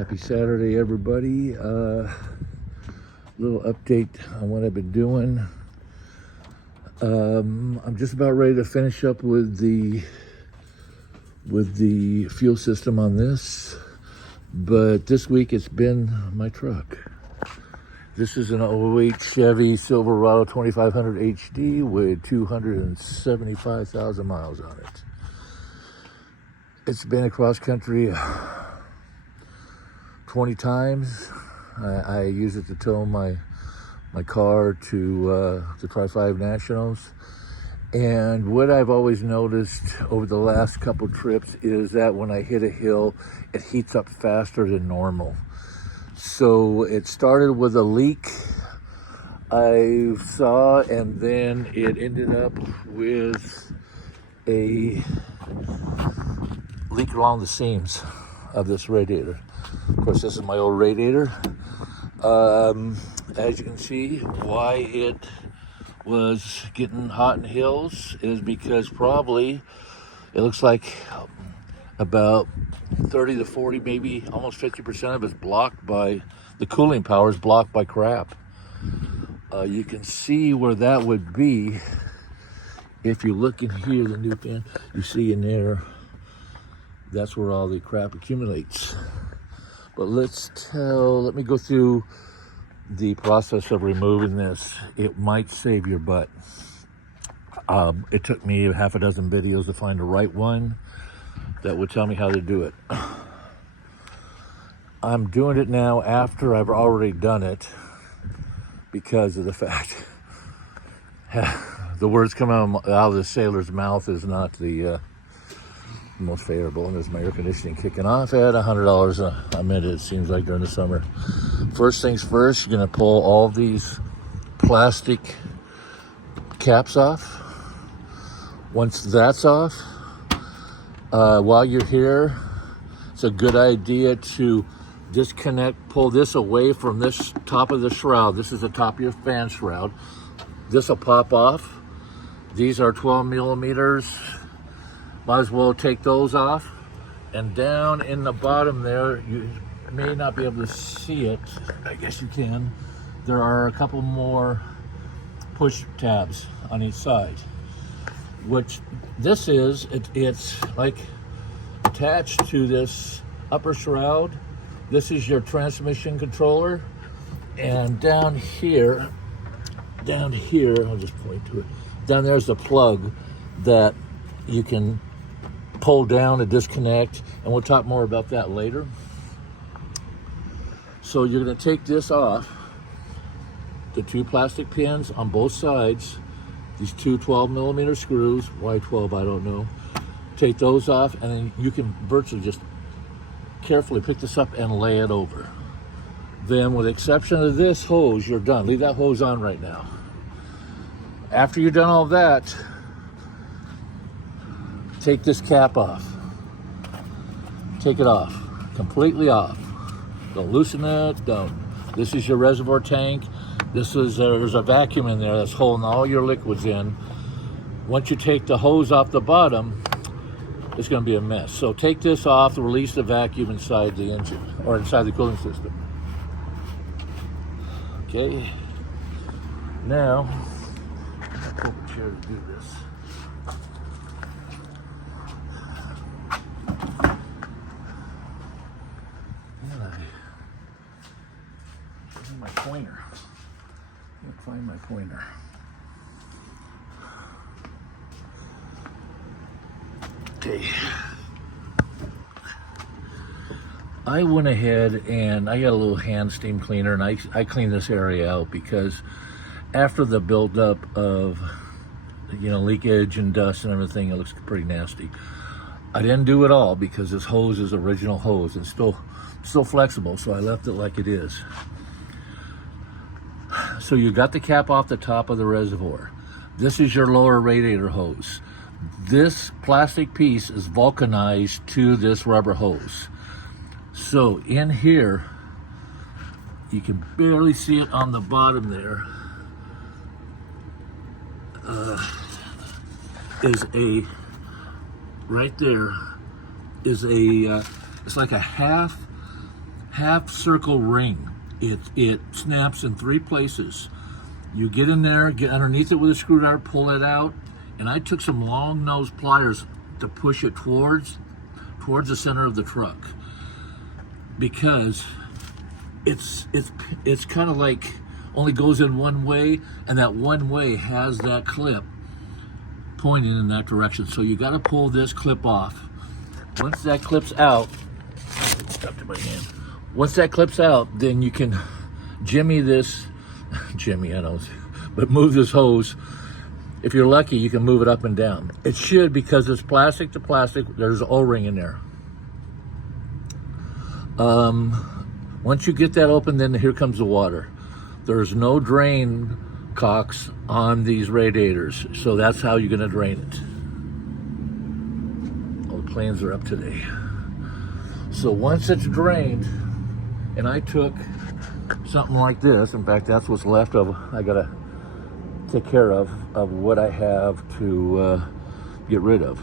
Happy Saturday, everybody. Little update on what I've been doing. I'm just about ready to finish up with the fuel system on this, but this week it's been my truck. This is an 08 Chevy Silverado 2500 HD with 275,000 miles on it. It's been across country 20 times. I use it to tow my car to the Tri-5 Nationals. And what I've always noticed over the last couple trips is that when I hit a hill, it heats up faster than normal. So it started with a leak I saw, and then it ended up with a leak along the seams of this radiator. Of course, this is my old radiator. As you can see, why it was getting hot in hills is because probably it looks like about 30 to 40, maybe almost 50% of it's blocked by the cooling power, is blocked by crap. You can see where that would be if you look in here, the new fan, you see in there, that's where all the crap accumulates. But let me go through the process of removing this. It might save your butt. It took me half a dozen videos to find the right one that would tell me how to do it. I'm doing it now after I've already done it because of the fact the words come out of the sailor's mouth is not the most favorable. And there's my air conditioning kicking off at $100 a minute, it seems like, during the summer. First things first, you're gonna pull all these plastic caps off. Once that's off, while you're here, it's a good idea to pull this away from this top of the shroud. This is the top of your fan shroud. This will pop off. These are 12 millimeters. Might as well take those off. And down in the bottom there, you may not be able to see it. I guess you can. There are a couple more push tabs on each side. Which this is, it's like attached to this upper shroud. This is your transmission controller. And down here, I'll just point to it. Down there's the plug that you can pull down to disconnect, and we'll talk more about that later. So you're going to take this off, the two plastic pins on both sides, these two 12 millimeter screws. Why 12, I don't know. Take those off, and then you can virtually just carefully pick this up and lay it over. Then, with the exception of this hose, you're done. Leave that hose on right now. After you've done all that, take this cap off. Take it off, completely off. Don't loosen it, don't. This is your reservoir tank. There's a vacuum in there that's holding all your liquids in. Once you take the hose off the bottom, it's gonna be a mess. So take this off, release the vacuum inside the engine, or inside the cooling system. Okay, now, I'll pull the chair to do this. My pointer. I can't find my pointer. Okay. I went ahead and I got a little hand steam cleaner, and I cleaned this area out because after the buildup of, leakage and dust and everything, it looks pretty nasty. I didn't do it all because this hose is original hose and still flexible, so I left it like it is. So you got the cap off the top of the reservoir. This is your lower radiator hose. This plastic piece is vulcanized to this rubber hose. So in here, you can barely see it on the bottom there, right there is a, it's like a half half circle ring. It snaps in 3 places. You get in there, get underneath it with a screwdriver, pull it out, and I took some long nose pliers to push it towards the center of the truck, because it's kind of like only goes in one way, and that one way has that clip pointing in that direction. So you got to pull this clip off. Once that clips out, it's stuck to my hand. Once that clips out, then you can jimmy this, jimmy, I know, but move this hose. If you're lucky, you can move it up and down. It should, because it's plastic to plastic, there's an O-ring in there. Once you get that open, then here comes the water. There's no drain cocks on these radiators, so that's how you're gonna drain it. All the planes are up today. So once it's drained, and I took something like this, in fact, that's what's left of, I gotta take care of what I have to get rid of.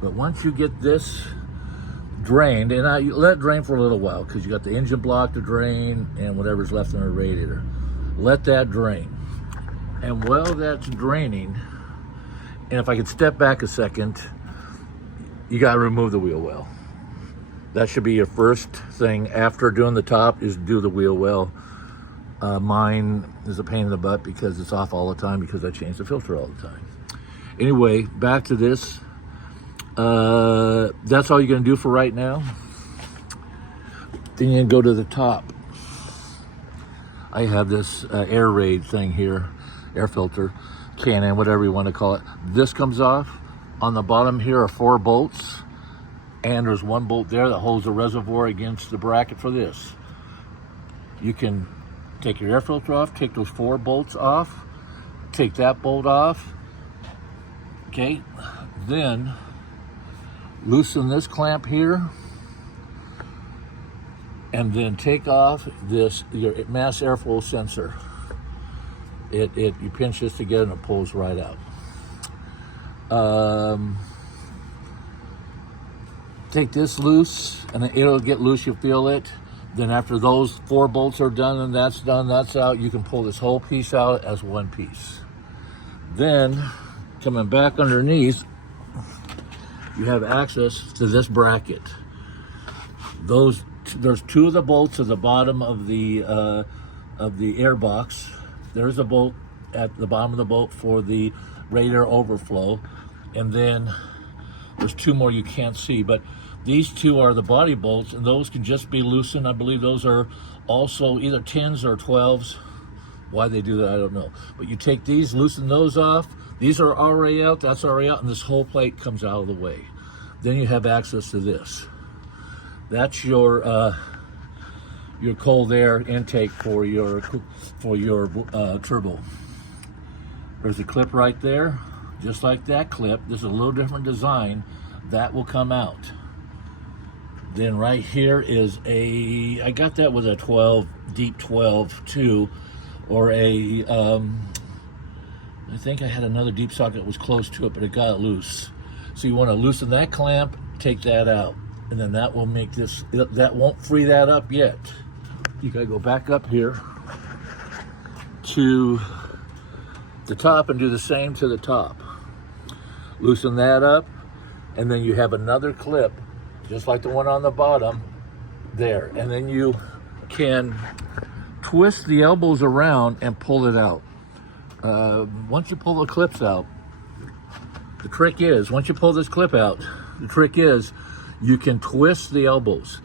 But once you get this drained, and I let it drain for a little while, because you got the engine block to drain and whatever's left in the radiator. Let that drain. And while that's draining, and if I could step back a second, you gotta remove the wheel well. That should be your first thing after doing the top, is do the wheel well. Mine is a pain in the butt because it's off all the time, because I change the filter all the time. Anyway, back to this. That's all you're gonna do for right now. Then you can go to the top. I have this air raid thing here, air filter, cannon, whatever you want to call it. This comes off. On the bottom here are 4 bolts, and there's 1 bolt there that holds the reservoir against the bracket for this. You can take your air filter off, take those 4 bolts off, take that bolt off, okay? Then loosen this clamp here, and then take off this, your mass airflow sensor. You pinch this together and it pulls right out. Take this loose, and it'll get loose, you'll feel it. Then after those 4 bolts are done and that's done, that's out, you can pull this whole piece out as one piece. Then, coming back underneath, you have access to this bracket. There's 2 of the bolts at the bottom of the air box. There's a bolt at the bottom of the boat for the radiator overflow, and then there's 2 more you can't see, but these 2 are the body bolts, and those can just be loosened. I believe those are also either 10s or 12s. Why they do that, I don't know. But you take these, loosen those off. These are already out, that's already out, and this whole plate comes out of the way. Then you have access to this. That's your cold air intake for your turbo. There's a clip right there, just like that clip. This is a little different design. That will come out. Then right here is I got that with a 12, deep 12 too, or I think I had another deep socket that was close to it, but it got loose. So you want to loosen that clamp, take that out, and then that will make this, that won't free that up yet. You gotta go back up here to the top and do the same to the top. Loosen that up, and then you have another clip, just like the one on the bottom there. And then you can twist the elbows around and pull it out. Once you pull the clips out, the trick is, once you pull this clip out, the trick is you can twist the elbows.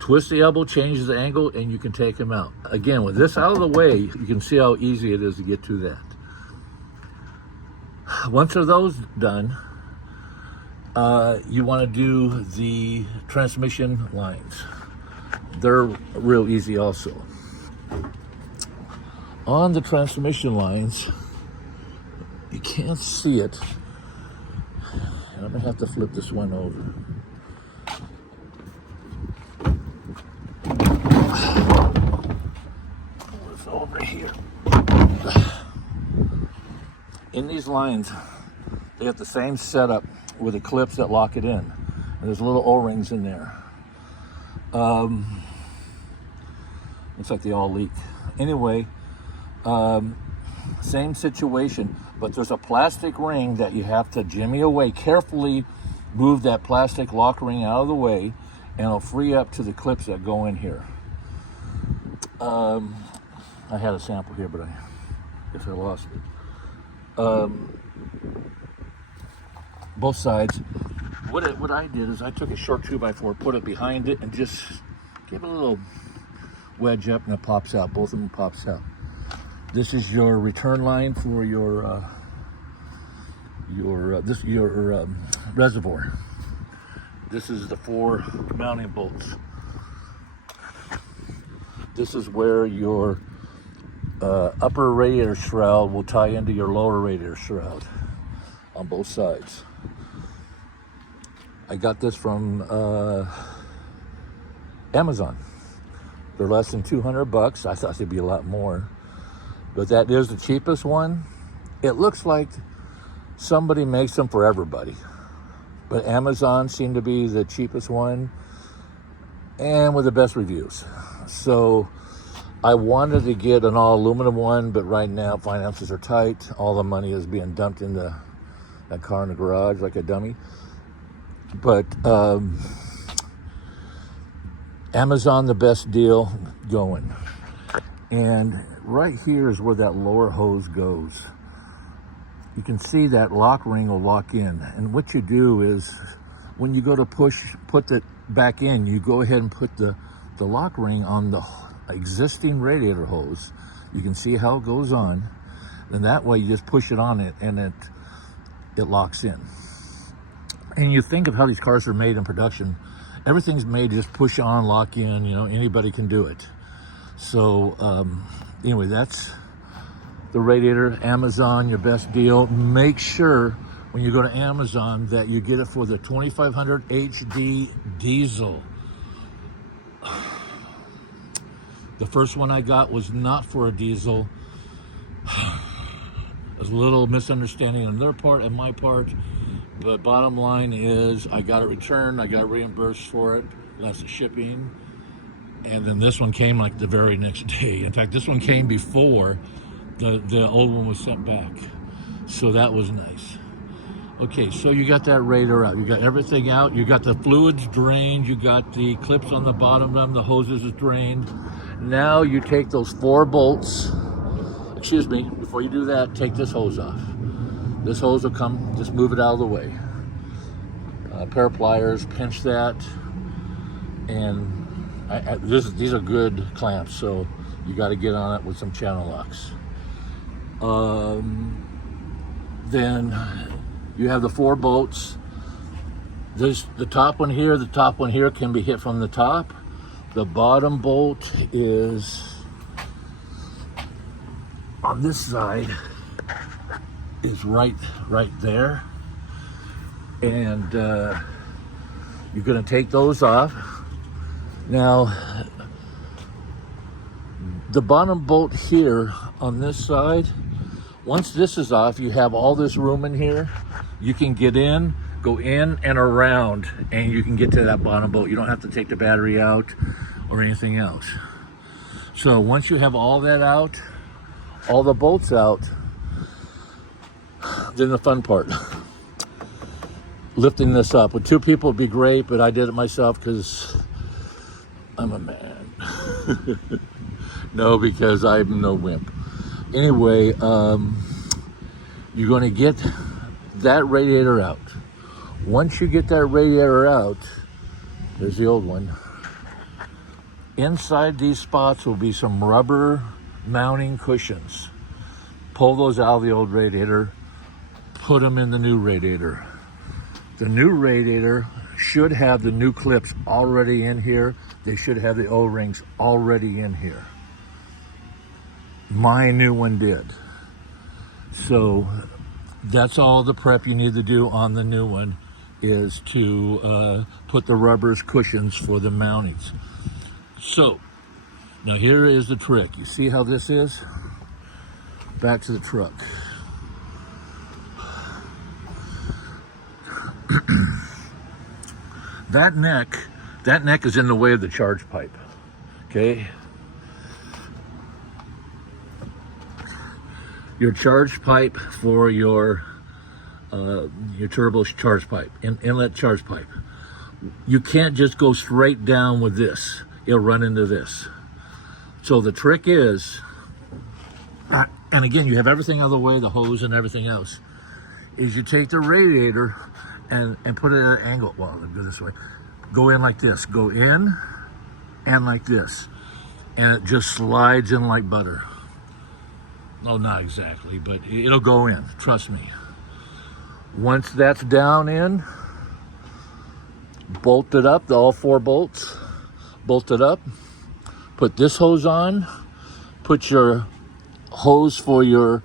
Twist the elbow, changes the angle, and you can take them out. Again, with this out of the way, you can see how easy it is to get to that. Once those done, you want to do the transmission lines. They're real easy also. On the transmission lines, you can't see it. And I'm gonna have to flip this one over. It's over here. In these lines, they have the same setup with the clips that lock it in. And there's little O-rings in there. Looks like they all leak. Anyway, same situation, but there's a plastic ring that you have to jimmy away. Carefully move that plastic lock ring out of the way, and it'll free up to the clips that go in here. I had a sample here, but I guess I lost it. Both sides. What I did is I took a short 2x4, put it behind it, and just give it a little wedge up, and it pops out. Both of them pops out. This is your return line for your reservoir. This is the 4 mounting bolts. This is where your upper radiator shroud will tie into your lower radiator shroud on both sides. I got this from Amazon. They're less than 200 bucks. I thought they'd be a lot more, but that is the cheapest one. It looks like somebody makes them for everybody, but Amazon seemed to be the cheapest one and with the best reviews. So I wanted to get an all aluminum one, but right now finances are tight. All the money is being dumped into that car in the garage like a dummy. But Amazon, the best deal going. And right here is where that lower hose goes. You can see that lock ring will lock in. And what you do is when you go to put it back in, you go ahead and put the lock ring on the existing radiator hose. You can see how it goes on. And that way you just push it on it and it locks in. And you think of how these cars are made in production. Everything's made to just push on, lock in, you know, anybody can do it. So anyway, that's the radiator. Amazon, your best deal. Make sure when you go to Amazon that you get it for the 2500 HD diesel. The first one I got was not for a diesel. There's a little misunderstanding on their part and my part. But bottom line is I got it returned, I got reimbursed for it, that's the shipping. And then this one came like the very next day. In fact, this one came before the old one was sent back. So that was nice. Okay, so you got that radiator out, you got everything out, you got the fluids drained, you got the clips on the bottom of them, the hoses is drained. Now you take those 4 bolts, excuse me, before you do that, take this hose off. This hose will come, just move it out of the way. A pair of pliers, pinch that, and these are good clamps, so you got to get on it with some channel locks. Then you have the 4 bolts. There's the top one here can be hit from the top. The bottom bolt is on this side. Is right there, and you're going to take those off. Now the bottom bolt here on this side, once this is off, you have all this room in here. You can get in, go in and around, and you can get to that bottom bolt. You don't have to take the battery out or anything else. So once you have all that out, all the bolts out, then the fun part, lifting this up. With 2 people would be great, but I did it myself because I'm a man. No, because I'm no wimp. Anyway, you're going to get that radiator out. Once you get that radiator out, there's the old one. Inside these spots will be some rubber mounting cushions. Pull those out of the old radiator, put them in the new radiator. The new radiator should have the new clips already in here. They should have the O-rings already in here. My new one did. So that's all the prep you need to do on the new one, is to put the rubbers cushions for the mountings. So now here is the trick. You see how this is? Back to the truck. That neck is in the way of the charge pipe. Okay, your charge pipe for your turbo charge pipe, inlet charge pipe. You can't just go straight down with this. It'll run into this. So the trick is, and again, you have everything out of the way, the hose and everything else, is you take the radiator and put it at an angle. Well, let me go this way. Go in like this. Go in and like this. And it just slides in like butter. No, not exactly, but it'll go in. Trust me. Once that's down in, bolt it up, all 4 bolts. Bolt it up. Put this hose on. Put your hose for your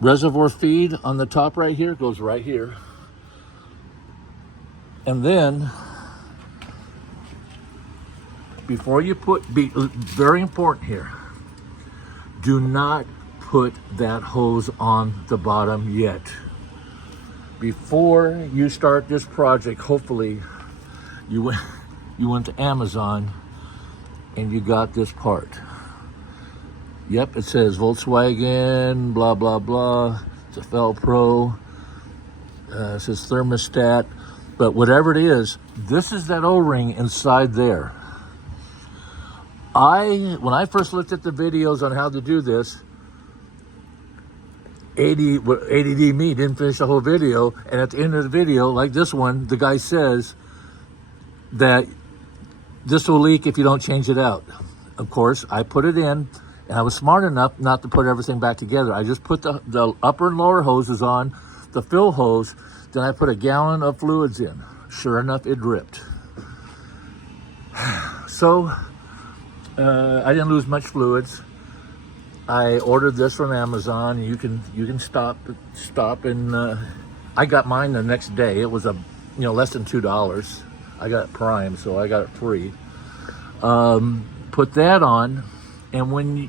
reservoir feed on the top right here. It goes right here. And then, before you very important here, do not put that hose on the bottom yet. Before you start this project, hopefully you went to Amazon and you got this part. Yep, it says Volkswagen, blah, blah, blah. It's a Felpro. It says thermostat. But whatever it is, this is that O-ring inside there. When I first looked at the videos on how to do this, ADD me didn't finish the whole video. And at the end of the video, like this one, the guy says that this will leak if you don't change it out. Of course, I put it in. And I was smart enough not to put everything back together. I just put the upper and lower hoses on, the fill hose, then I put a gallon of fluids in. Sure enough, it dripped. So, I didn't lose much fluids. I ordered this from Amazon. You can stop and I got mine the next day. It was less than $2. I got it Prime, so I got it free. Put that on. And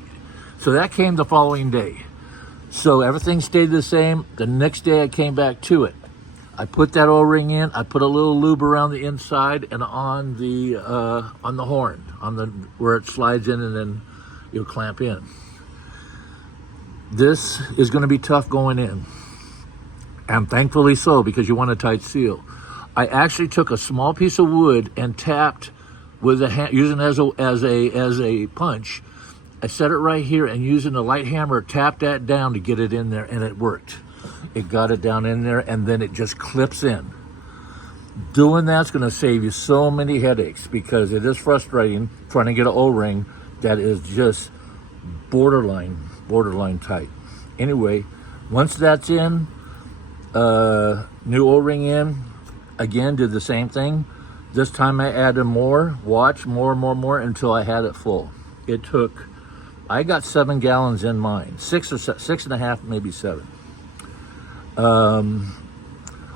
so that came the following day. So everything stayed the same. The next day I came back to it. I put that O-ring in. I put a little lube around the inside and on the horn, where it slides in and then you'll clamp in. This is going to be tough going in, and thankfully so, because you want a tight seal. I actually took a small piece of wood and tapped with a hand, using it as a punch. I set it right here and using a light hammer, tapped that down to get it in there, and it worked. It got it down in there, and then it just clips in. Doing that's going to save you so many headaches, because it is frustrating trying to get an O-ring that is just borderline tight. Anyway, once that's in, new O-ring in, again, did the same thing. This time I added more, more until I had it full. I got 7 gallons in mine, 6.5, maybe 7.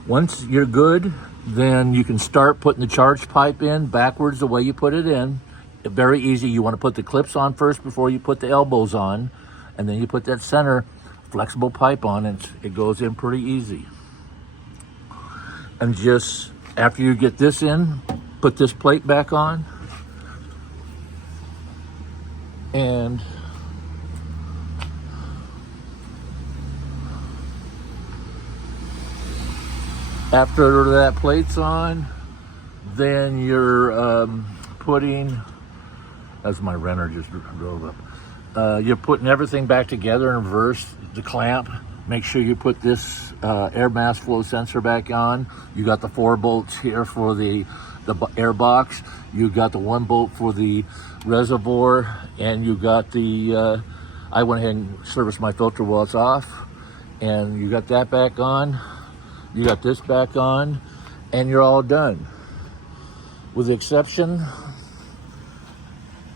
Once you're good, then you can start putting the charge pipe in backwards the way you put it in. Very easy. You want to put the clips on first before you put the elbows on, and then you put that center flexible pipe on, and it goes in pretty easy. And just after you get this in, put this plate back on, and after that plate's on, then you're putting, as my renter just drove up, you're putting everything back together in reverse, the clamp. Make sure you put this air mass flow sensor back on. You got the 4 bolts here for the air box. You got the 1 bolt for the reservoir, and you got the, I went ahead and serviced my filter while it's off, and you got that back on. You got this back on, and you're all done. With the exception,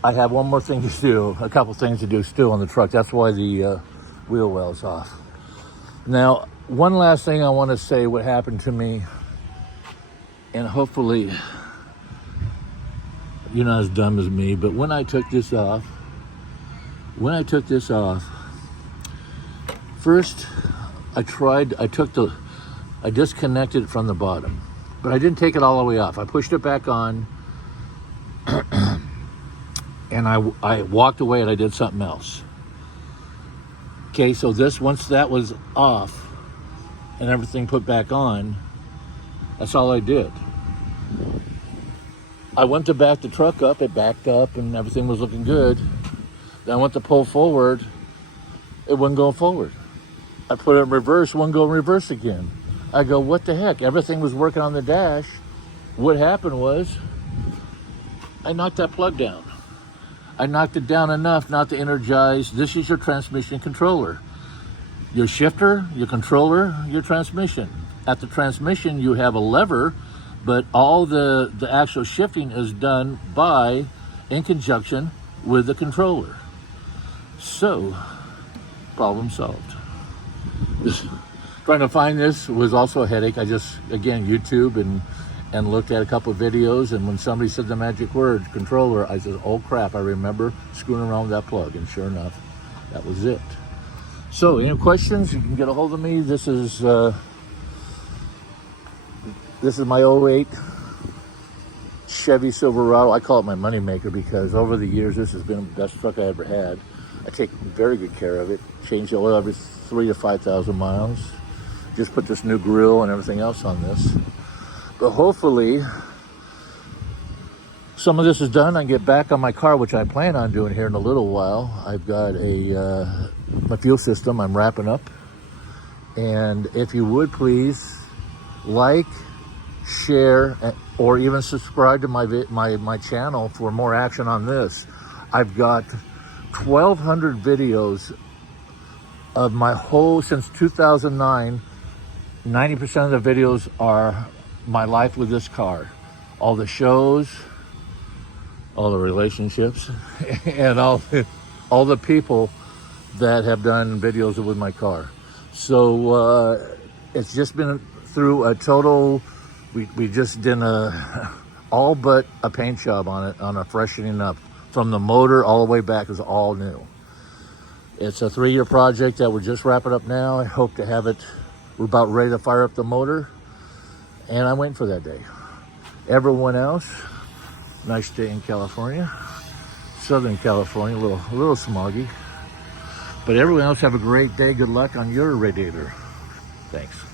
I have one more thing to do, a couple things to do still on the truck. That's why the wheel well's off. Now, one last thing I want to say what happened to me, and hopefully you're not as dumb as me, but when I took this off, first I disconnected it from the bottom, but I didn't take it all the way off. I pushed it back on, and I walked away and I did something else. Okay, so this, once that was off and everything put back on, that's all I did. I went to back the truck up, it backed up and everything was looking good. Then I went to pull forward, it wouldn't go forward. I put it in reverse, wouldn't go in reverse again. I go, what the heck? Everything was working on the dash. What happened was, I knocked that plug down. I knocked it down enough not to energize. This is your transmission controller. Your shifter, your controller, your transmission. At the transmission, you have a lever, but all the actual shifting is done in conjunction with the controller. So, problem solved. Trying to find this was also a headache. I just, again, YouTube and looked at a couple of videos, and when somebody said the magic word, controller, I said, oh crap, I remember screwing around with that plug, and sure enough, that was it. So, any questions, you can get a hold of me. This is my '08 Chevy Silverado. I call it my moneymaker because over the years, this has been the best truck I ever had. I take very good care of it. Change the oil every 3,000 to 5,000 miles. Just put this new grill and everything else on this. But hopefully, some of this is done. I can get back on my car, which I plan on doing here in a little while. I've got my fuel system I'm wrapping up. And if you would please like, share, or even subscribe to my channel for more action on this. I've got 1,200 videos of my whole, since 2009, 90% of the videos are my life with this car. All the shows, all the relationships, and all the people that have done videos with my car. So it's just been through a total, we just did all but a paint job on it, on a freshening up. From the motor all the way back is all new. It's a 3-year project that we're just wrapping up now. I hope to have it, we're about ready to fire up the motor, and I'm waiting for that day. Everyone else, nice day in California, Southern California, a little smoggy. But everyone else have a great day. Good luck on your radiator. Thanks.